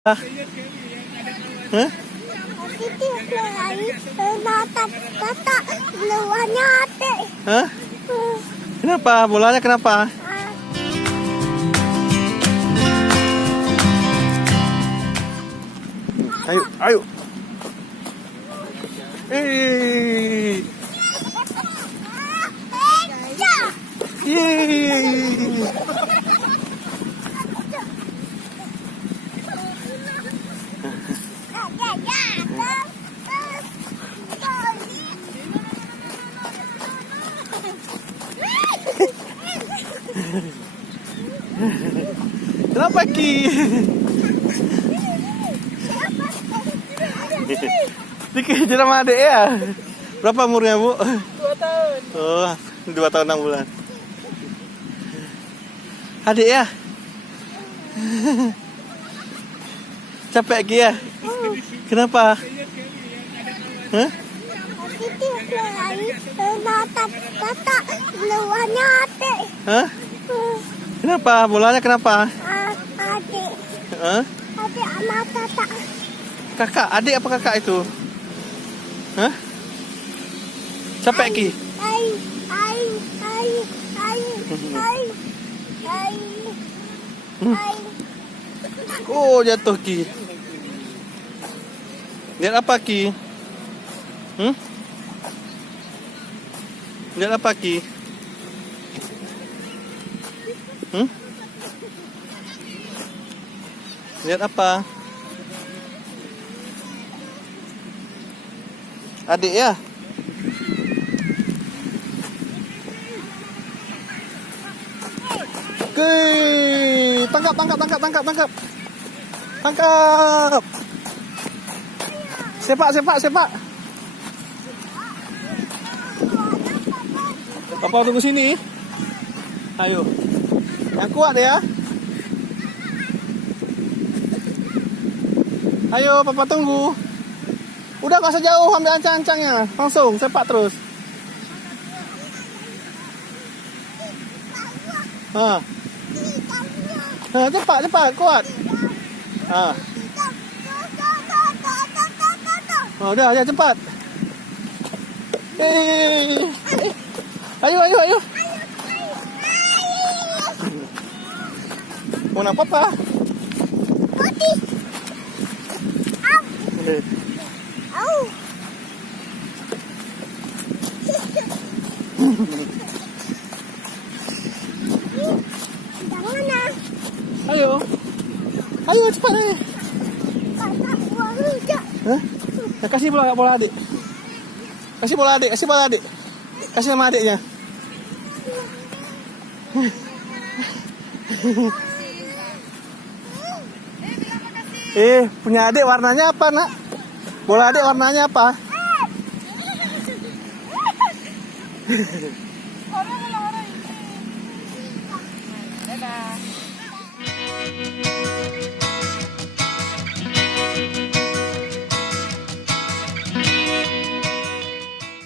Hah? Hah? Kenapa? Bolanya kenapa? Ayo, ayo. Yeay. Yeay. Kenapa Ki? Dikejar sama adek ya? Berapa umurnya Bu? 2 tahun. Oh, 2 tahun 6 bulan. Adik ya? Capek Ki ya? Kenapa? Hah? Hah? Kenapa? Bolanya kenapa? Adik. Hah? Adik sama kakak. Kakak, adik apa kakak itu? Hah? Capek Ki? Ai. Oh, jatuh Ki. Lihat apa Ki? Lihat apa Ki? Lihat apa? Adik ya? Tangkap. Tangkap. Sepak. Papa tunggu sini. Ayo. Yang kuat ya. Ayo, Papa tunggu. Udah gak usah jauh, ambil ancang-ancangnya. Langsung, sepak terus. Cepat, kuat. Oh, udah cepat. Ayo. Mau apa Papa? Ayo cepat deh. Kasih bola adik. Kasih bola adik. Kasih sama adiknya. Punya adik warnanya apa, Nak? Bola adik warnanya apa? Dadah.